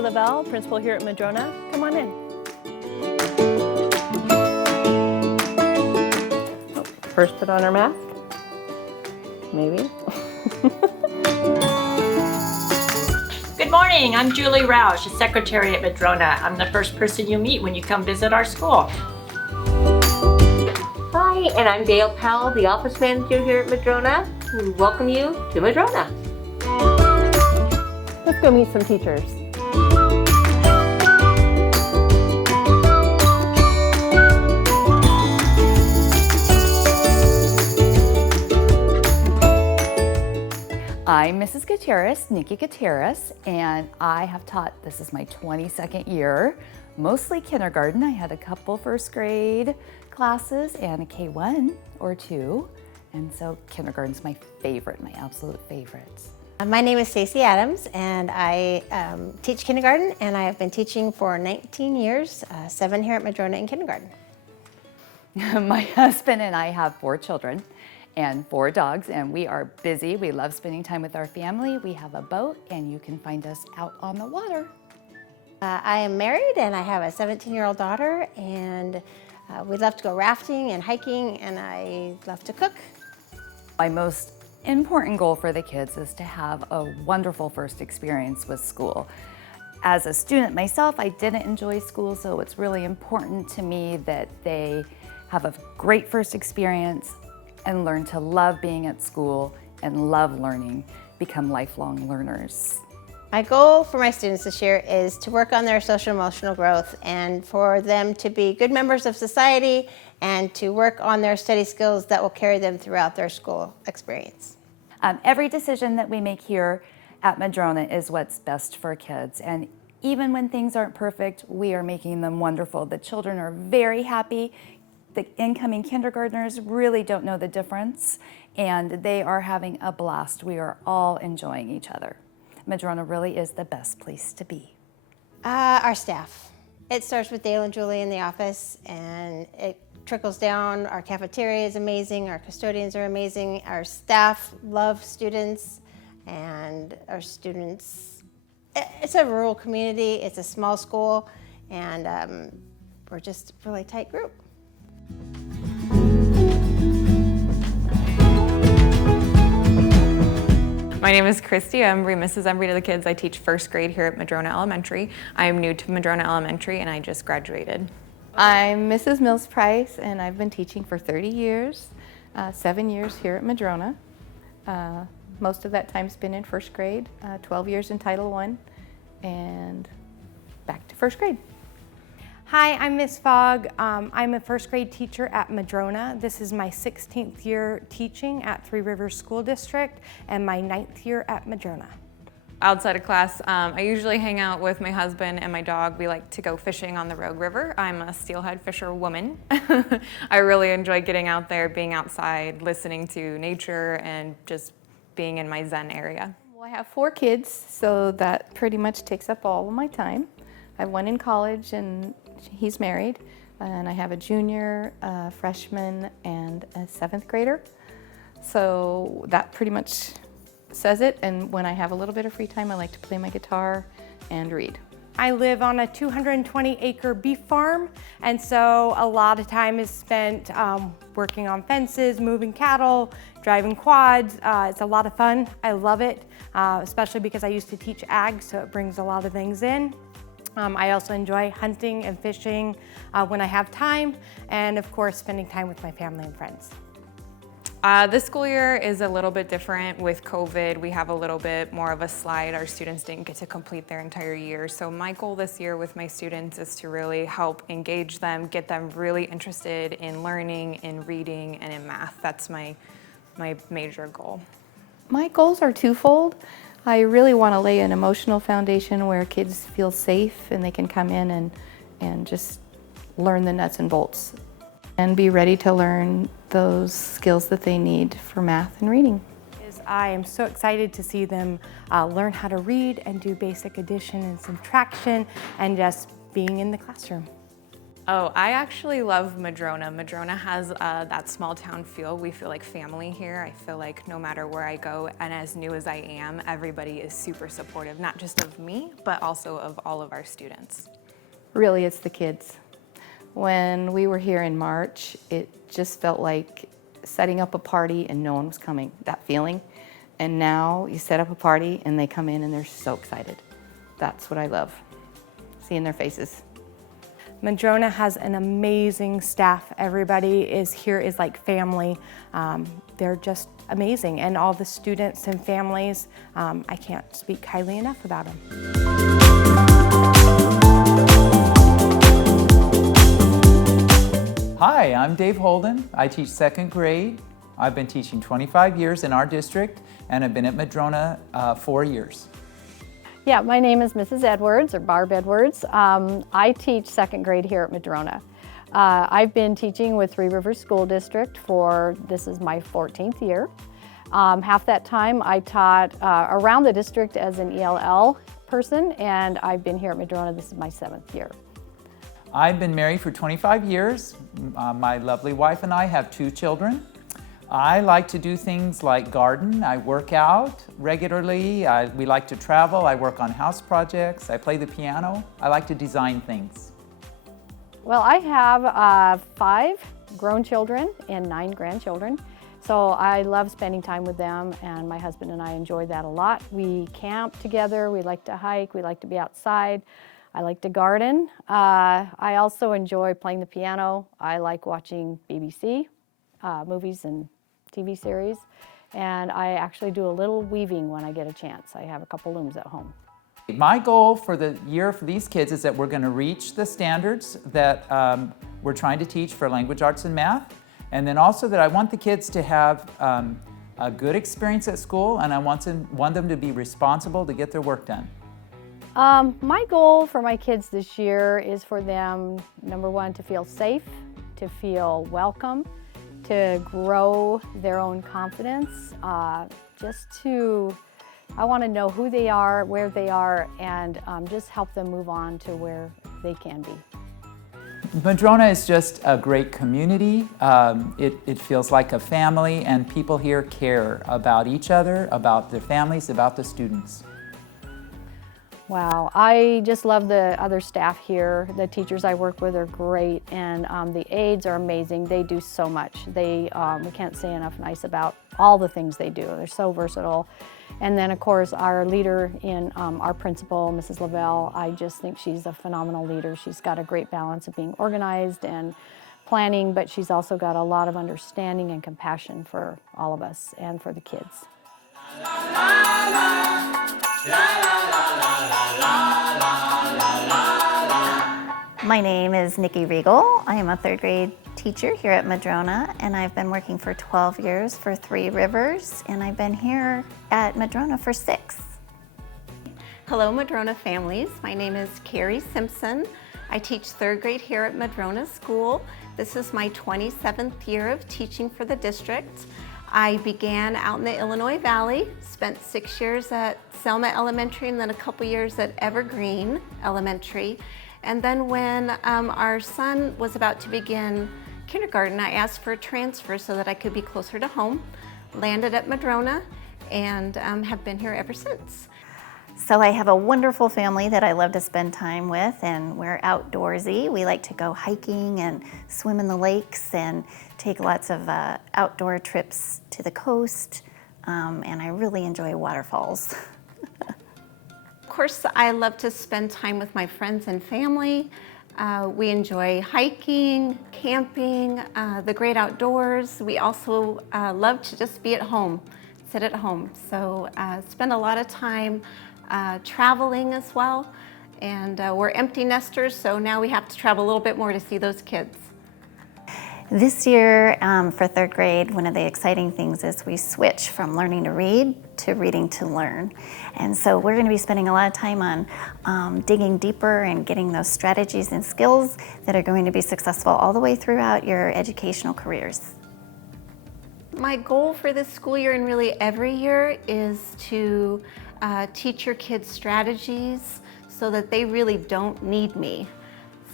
Kellie Lovell, principal here at Madrona. Come on in. Oh, first put on our mask. Maybe. Good morning, I'm Julie Rauch, a secretary at Madrona. I'm the first person you meet when you come visit our school. Hi, and I'm Dayle Powell, the office manager here at Madrona. We welcome you to Madrona. Let's go meet some teachers. I'm Mrs. Gutierrez, Nikki Gutierrez, and I have taught, this is my 22nd year, mostly kindergarten. I had a couple first grade classes and a K1 or 2, and so kindergarten's my favorite, my absolute favorite. My name is Stacy Adams, and I teach kindergarten, and I have been teaching for 19 years, 7 here at Madrona in kindergarten. My husband and I have 4 children and 4 dogs, and we are busy. We love spending time with our family. We have a boat, and you can find us out on the water. I am married, and I have a 17-year-old daughter, and we love to go rafting and hiking, and I love to cook. My most important goal for the kids is to have a wonderful first experience with school. As a student myself, I didn't enjoy school, so it's really important to me that they have a great first experience and learn to love being at school and love learning, become lifelong learners. My goal for my students this year is to work on their social emotional growth and for them to be good members of society and to work on their study skills that will carry them throughout their school experience. Every decision that we make here at Madrona is what's best for kids, and even when things aren't perfect, we are making them wonderful. The children are very happy. The incoming kindergartners really don't know the difference, and they are having a blast. We are all enjoying each other. Madrona really is the best place to be. Our staff. It starts with Dayle and Julie in the office, and it trickles down. Our cafeteria is amazing. Our custodians are amazing. Our staff love students, and our students, it's a rural community. It's a small school, and we're just a really tight group. My name is Christy. I'm Mrs. Embry to the kids. I teach first grade here at Madrona Elementary. I'm new to Madrona Elementary and I just graduated. I'm Mrs. Mills Price, and I've been teaching for 30 years, 7 years here at Madrona. Most of that time's been in first grade, 12 years in Title I, and back to first grade. Hi, I'm Miss Fogg. I'm a first grade teacher at Madrona. This is my 16th year teaching at Three Rivers School District and my 9th year at Madrona. Outside of class, I usually hang out with my husband and my dog. We like to go fishing on the Rogue River. I'm a steelhead fisher woman. I really enjoy getting out there, being outside, listening to nature, and just being in my zen area. Well, I have 4 kids, so that pretty much takes up all of my time. I have one in college, and he's married, and I have a junior, a freshman, and a 7th grader. So that pretty much says it, and when I have a little bit of free time, I like to play my guitar and read. I live on a 220-acre beef farm, and so a lot of time is spent working on fences, moving cattle, driving quads. It's a lot of fun. I love it, especially because I used to teach ag, so it brings a lot of things in. I also enjoy hunting and fishing when I have time, and of course spending time with my family and friends. This school year is a little bit different with COVID. We have a little bit more of a slide. Our students didn't get to complete their entire year. So my goal this year with my students is to really help engage them, get them really interested in learning, in reading, and in math. That's my major goal. My goals are twofold. I really want to lay an emotional foundation where kids feel safe and they can come in and just learn the nuts and bolts and be ready to learn those skills that they need for math and reading. I am so excited to see them learn how to read and do basic addition and subtraction and just being in the classroom. Oh, I actually love Madrona. Madrona has that small town feel. We feel like family here. I feel like no matter where I go, and as new as I am, everybody is super supportive, not just of me, but also of all of our students. Really, it's the kids. When we were here in March, it just felt like setting up a party and no one was coming, that feeling. And now you set up a party and they come in and they're so excited. That's what I love, seeing their faces. Madrona has an amazing staff. Everybody is here is like family. They're just amazing. And all the students and families, I can't speak highly enough about them. Hi, I'm Dave Holden. I teach second grade. I've been teaching 25 years in our district and I've been at Madrona 4 years. Yeah, my name is Mrs. Edwards, or Barb Edwards. I teach second grade here at Madrona. I've been teaching with Three Rivers School District this is my 14th year. Half that time I taught around the district as an ELL person, and I've been here at Madrona, this is my 7th year. I've been married for 25 years. My lovely wife and I have 2 children. I like to do things like garden. I work out regularly. We like to travel. I work on house projects. I play the piano. I like to design things. Well, I have 5 grown children and 9 grandchildren. So I love spending time with them, and my husband and I enjoy that a lot. We camp together. We like to hike. We like to be outside. I like to garden. I also enjoy playing the piano. I like watching BBC movies and TV series, and I actually do a little weaving when I get a chance. I have a couple looms at home. My goal for the year for these kids is that we're going to reach the standards that we're trying to teach for language arts and math, and then also that I want the kids to have a good experience at school, and I want them to be responsible to get their work done. My goal for my kids this year is for them, number one, to feel safe, to feel welcome, to grow their own confidence, I want to know who they are, where they are, and just help them move on to where they can be. Madrona is just a great community. It feels like a family, and people here care about each other, about their families, about the students. Wow, I just love the other staff here. The teachers I work with are great, and the aides are amazing. They do so much. We can't say enough nice about all the things they do. They're so versatile. And then, of course, our leader our principal, Mrs. Lovell, I just think she's a phenomenal leader. She's got a great balance of being organized and planning, but she's also got a lot of understanding and compassion for all of us and for the kids. My name is Regal. I am a 3rd grade teacher here at Madrona, and I've been working for 12 years for Three Rivers, and I've been here at Madrona for 6. Hello, Madrona families. My name is Carrie Simpson. I teach 3rd grade here at Madrona School. This is my 27th year of teaching for the district. I began out in the Illinois Valley, spent 6 years at Selma Elementary and then a couple years at Evergreen Elementary. And then when our son was about to begin kindergarten, I asked for a transfer so that I could be closer to home, landed at Madrona, and have been here ever since. So I have a wonderful family that I love to spend time with, and we're outdoorsy. We like to go hiking and swim in the lakes and take lots of outdoor trips to the coast, and I really enjoy waterfalls. Of course, I love to spend time with my friends and family. We enjoy hiking, camping, the great outdoors. We also love to just be at home, sit at home. So spend a lot of time traveling as well. And we're empty nesters, so now we have to travel a little bit more to see those kids. This year, for 3rd grade, one of the exciting things is we switch from learning to read to reading to learn. And so we're going to be spending a lot of time on digging deeper and getting those strategies and skills that are going to be successful all the way throughout your educational careers. My goal for this school year and really every year is to teach your kids strategies so that they really don't need me.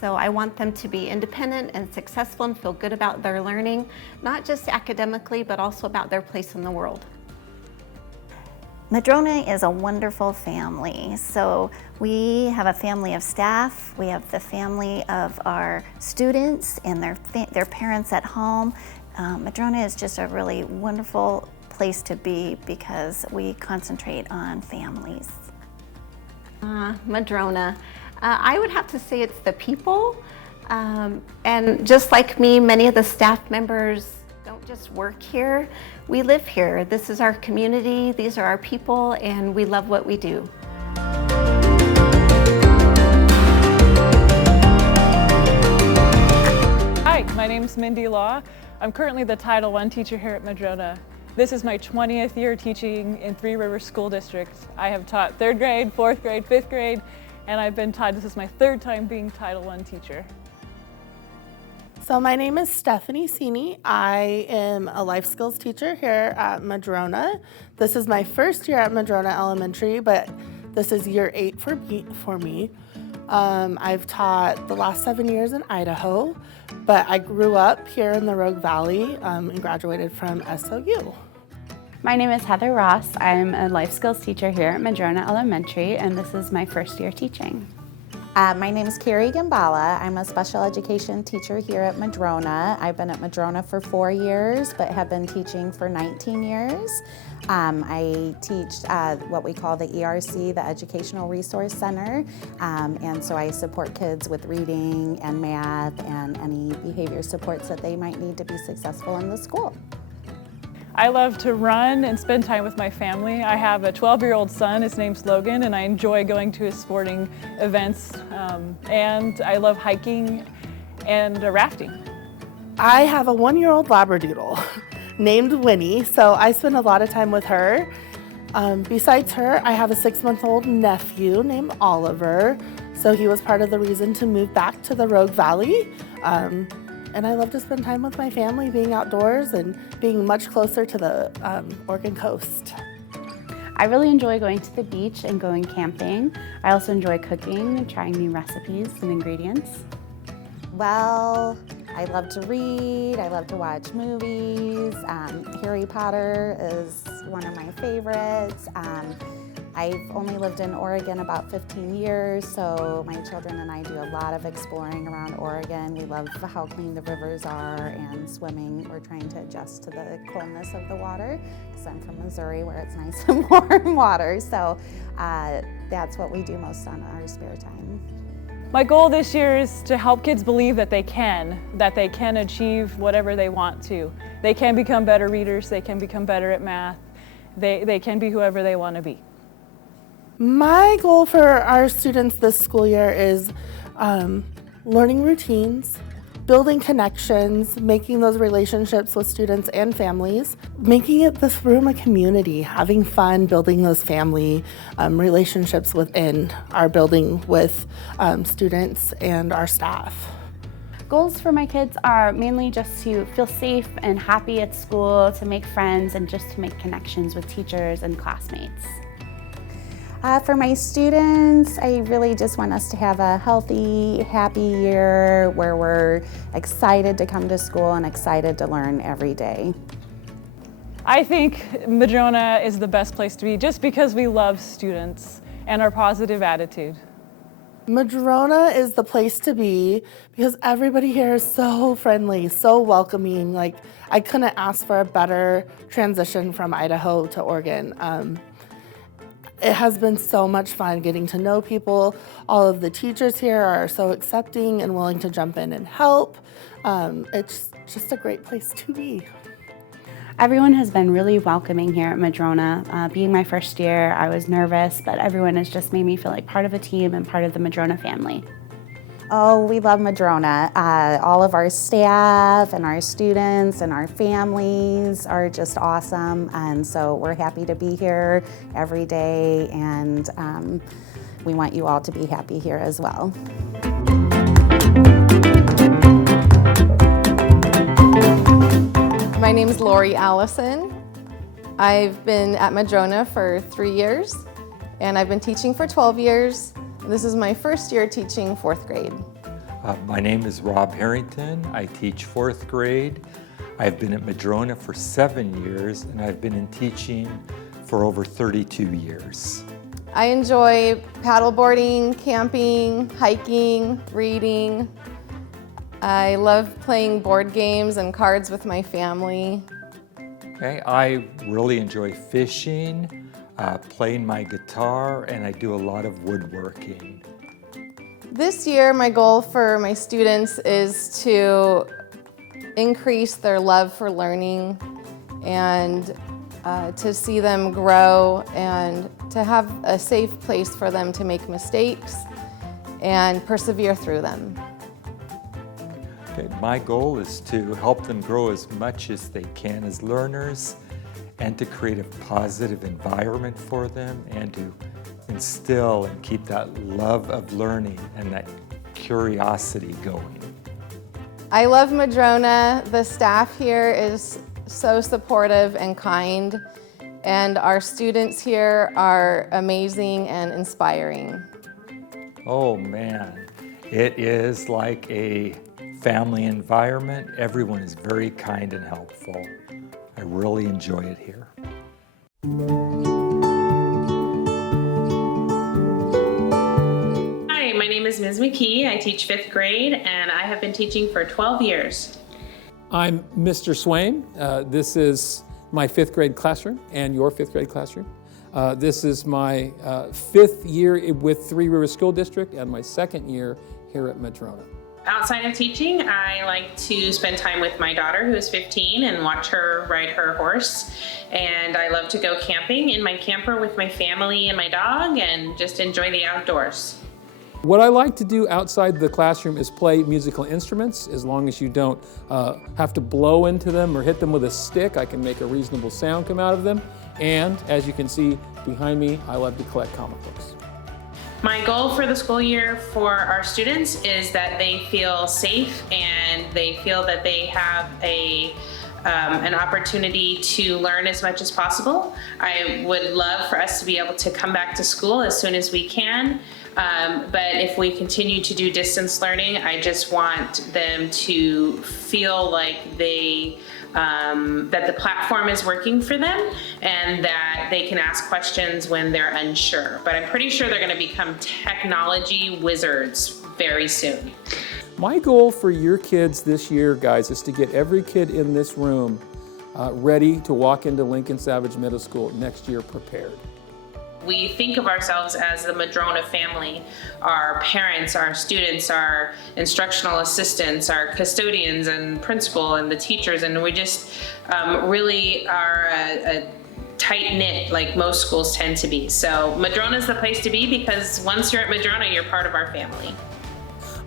So I want them to be independent and successful and feel good about their learning, not just academically, but also about their place in the world. Madrona is a wonderful family. So we have a family of staff, we have the family of our students and their parents at home. Madrona is just a really wonderful place to be because we concentrate on families. Madrona. I would have to say it's the people. And just like me, many of the staff members don't just work here, we live here. This is our community, these are our people, and we love what we do. Hi, my name is Mindi. I'm currently the Title I teacher here at Madrona. This is my 20th year teaching in Three Rivers School District. I have taught 3rd grade, 4th grade, 5th grade, and I've been taught, this is my 3rd time being Title I teacher. So my name is Stephanie Seaney. I am a life skills teacher here at Madrona. This is my first year at Madrona Elementary, but this is year 8 for me. I've taught the last 7 years in Idaho, but I grew up here in the Rogue Valley and graduated from SOU. My name is Heather Ross. I'm a life skills teacher here at Madrona Elementary, and this is my first year teaching. My name is Carrie Gembala. I'm a special education teacher here at Madrona. I've been at Madrona for 4 years, but have been teaching for 19 years. I teach what we call the ERC, the Educational Resource Center, and so I support kids with reading and math and any behavior supports that they might need to be successful in the school. I love to run and spend time with my family. I have a 12-year-old son, his name's Logan, and I enjoy going to his sporting events, and I love hiking and rafting. I have a 1-year-old Labradoodle named Winnie, so I spend a lot of time with her. Besides her, I have a 6-month-old nephew named Oliver, so he was part of the reason to move back to the Rogue Valley. And I love to spend time with my family, being outdoors and being much closer to the Oregon coast. I really enjoy going to the beach and going camping. I also enjoy cooking and trying new recipes and ingredients. Well, I love to read, I love to watch movies. Harry Potter is one of my favorites. I've only lived in Oregon about 15 years, so my children and I do a lot of exploring around Oregon. We love how clean the rivers are and swimming. We're trying to adjust to the coldness of the water because I'm from Missouri where it's nice and warm water. So that's what we do most on our spare time. My goal this year is to help kids believe that they can achieve whatever they want to. They can become better readers, they can become better at math, they can be whoever they want to be. My goal for our students this school year is learning routines, building connections, making those relationships with students and families, making this room a community, having fun, building those family relationships within our building with students and our staff. Goals for my kids are mainly just to feel safe and happy at school, to make friends, and just to make connections with teachers and classmates. For my students, I really just want us to have a healthy, happy year where we're excited to come to school and excited to learn every day. I think Madrona is the best place to be just because we love students and our positive attitude. Madrona is the place to be because everybody here is so friendly, so welcoming. Like, I couldn't ask for a better transition from Idaho to Oregon. It has been so much fun getting to know people. All of the teachers here are so accepting and willing to jump in and help. It's just a great place to be. Everyone has been really welcoming here at Madrona. Being my first year, I was nervous, but everyone has just made me feel like part of a team and part of the Madrona family. Oh, we love Madrona. All of our staff and our students and our families are just awesome, and so we're happy to be here every day, and we want you all to be happy here as well. My name is Allison. I've been at Madrona for 3 years, and I've been teaching for 12 years. This is my first year teaching 4th grade. My name is Rob Harrington. I teach 4th grade. I've been at Madrona for 7 years, and I've been in teaching for over 32 years. I enjoy paddleboarding, camping, hiking, reading. I love playing board games and cards with my family. Okay, I really enjoy fishing, playing my guitar, and I do a lot of woodworking. This year, my goal for my students is to increase their love for learning and to see them grow and to have a safe place for them to make mistakes and persevere through them. Okay, my goal is to help them grow as much as they can as learners and to create a positive environment for them and to instill and keep that love of learning and that curiosity going. I love Madrona. The staff here is so supportive and kind, and our students here are amazing and inspiring. Oh man, it is like a family environment. Everyone is very kind and helpful. I really enjoy it here. Hi, my name is Ms. McKee. I teach 5th grade and I have been teaching for 12 years. I'm Mr. Swain. This is my 5th grade classroom and your 5th grade classroom. This is my 5th year with Three Rivers School District and my 2nd year here at Madrona. Outside of teaching, I like to spend time with my daughter who is 15 and watch her ride her horse. And I love to go camping in my camper with my family and my dog and just enjoy the outdoors. What I like to do outside the classroom is play musical instruments. As long as you don't have to blow into them or hit them with a stick, I can make a reasonable sound come out of them. And as you can see behind me, I love to collect comic books. My goal for the school year for our students is that they feel safe and they feel that they have an opportunity to learn as much as possible. I would love for us to be able to come back to school as soon as we can. But if we continue to do distance learning, I just want them to feel like that the platform is working for them and that they can ask questions when they're unsure. But I'm pretty sure they're going to become technology wizards very soon. My goal for your kids this year, guys, is to get every kid in this room ready to walk into Lincoln Savage Middle School next year prepared. We think of ourselves as the Madrona family. Our parents, our students, our instructional assistants, our custodians and principal and the teachers, and we just really are a tight-knit like most schools tend to be. So Madrona is the place to be because once you're at Madrona, you're part of our family.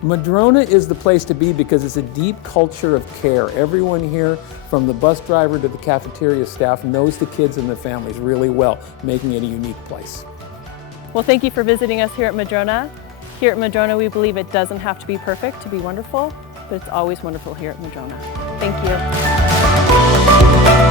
Madrona is the place to be because it's a deep culture of care. Everyone here, from the bus driver to the cafeteria staff, knows the kids and the families really well, making it a unique place. Well, thank you for visiting us here at Madrona. Here at Madrona, we believe it doesn't have to be perfect to be wonderful, but it's always wonderful here at Madrona. Thank you.